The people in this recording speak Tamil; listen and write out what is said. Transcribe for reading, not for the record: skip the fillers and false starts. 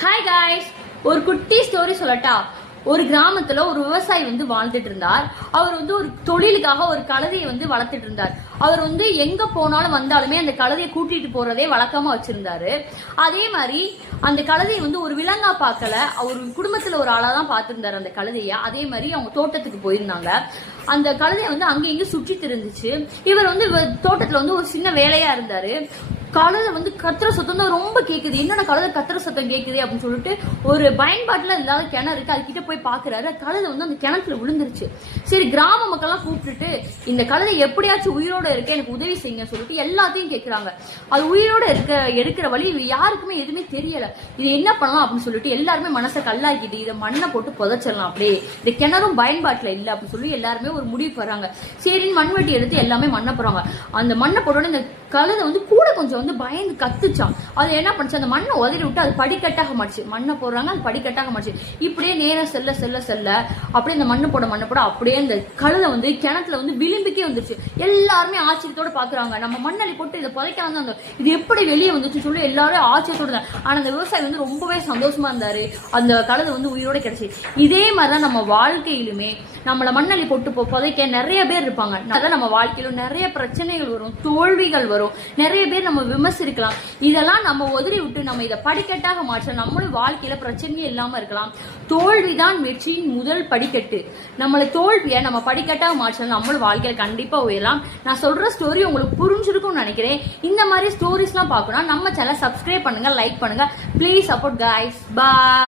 ஹாய் காய்ஸ், ஒரு குட்டி ஸ்டோரி சொல்லட்டா. ஒரு கிராமத்துல ஒரு விவசாயி வாழ்ந்துட்டு இருந்தார். அவர் ஒரு தொழிலுக்காக ஒரு கழுதையை வளர்த்துட்டு இருந்தார். அவர் எங்க போனாலும் வந்தாலுமே அந்த கழுதையை கூட்டிட்டு போறதே வழக்கமா வச்சிருந்தாரு. அதே மாதிரி அந்த கழுதையை ஒரு விலங்கா பார்க்கல, அவர் குடும்பத்துல ஒரு ஆளா தான் பார்த்திருந்தாரு அந்த கழுதைய. அதே மாதிரி அவங்க தோட்டத்துக்கு போயிருந்தாங்க. அந்த கழுதையை அங்க இங்க சுற்றிட்டு இருந்துச்சு. இவர் தோட்டத்துல ஒரு சின்ன வேலையா இருந்தாரு. கழுதை கத்துற சத்தம் தான் ரொம்ப கேக்குது. என்னோட கழுதை கத்துற சத்தம் கேக்குது அப்படின்னு சொல்லிட்டு ஒரு பயன்பாட்டுல இல்லாத கிணறு இருக்கு, அது கிட்ட போய் பாக்குறாரு. கழுதை அந்த கிணத்துல விழுந்துருச்சு. சரி, கிராம மக்கள் எல்லாம் கூப்பிட்டுட்டு இந்த கழுதை எப்படியாச்சும் உயிரோட இருக்க எனக்கு உதவி செய்யுங்க சொல்லிட்டு எல்லாத்தையும் கேட்கிறாங்க. அது உயிரோட எடுக்கிற வழி யாருக்குமே எதுவுமே தெரியல. இது என்ன பண்ணலாம் அப்படின்னு சொல்லிட்டு எல்லாருமே மனசை கல்லாக்கிட்டு இதை மண்ணை போட்டு புதைச்சிடலாம், அப்படியே இந்த கிணறும் பயன்பாட்டுல இல்ல அப்படின்னு சொல்லி எல்லாருமே ஒரு முடிவு போறாங்க. சரின்னு மண்வெட்டி எடுத்து எல்லாமே மண்ணை போறாங்க. அந்த மண்ணை போட்டோட இந்த கழுதை கூட கொஞ்சம் பயந்து கத்துச்சான். அது என்ன பண்ணுச்சு, அந்த மண்ணை உதறி விட்டு அது படிக்கட்டாக மாட்டுச்சு. மண்ணை போடுறாங்க, அது படிக்கட்டாக மாட்டுச்சு. இப்படியே நேரம் செல்ல செல்ல செல்ல அப்படியே இந்த மண்ணு போட அப்படியே இந்த கழுதை கிணத்துல விளிம்புக்கே வந்துருச்சு. எல்லாருமே ஆச்சரியத்தோட பாக்குறாங்க. நம்ம மண்ணலி போட்டு இதை புதைக்க வந்தாங்க, இது எப்படி வெளியே வந்துச்சு சொல்லி எல்லாரும் ஆச்சரியத்தோட. ஆனா அந்த விவசாயி ரொம்பவே சந்தோஷமா இருந்தாரு. அந்த கழுதை உயிரோட கிடைச்சி. இதே மாதிரிதான் நம்ம வாழ்க்கையிலுமே நம்மள மண்ணலி போட்டு புதைக்க நிறைய பேர் இருப்பாங்க. அதான் நம்ம வாழ்க்கையில நிறைய பிரச்சனைகள் வரும், தோல்விகள் வரும், நிறைய பேர் நம்ம விமர்சிக்கலாம். இதெல்லாம் நம்ம உதறி விட்டு நம்ம இதை படிக்கட்டாக மாற்ற நம்மளும் வாழ்க்கையில பிரச்சனையே இல்லாம இருக்கலாம். தோல்விதான் வெற்றியின் முதல் படிக்கட்டு. நம்மள தோல்வியை நம்ம படிக்கட்டாக மாற்ற நம்மளும் வாழ்க்கையில கண்டிப்பா உயரலாம். நான் சொல்ற ஸ்டோரி உங்களுக்கு புரிஞ்சிருக்கும்னு நினைக்கிறேன். இந்த மாதிரி ஸ்டோரிஸ் எல்லாம் பார்க்கணும் நம்ம சேனலை சப்ஸ்கிரைப் பண்ணுங்க, லைக் பண்ணுங்க. Please support guys. பாய்.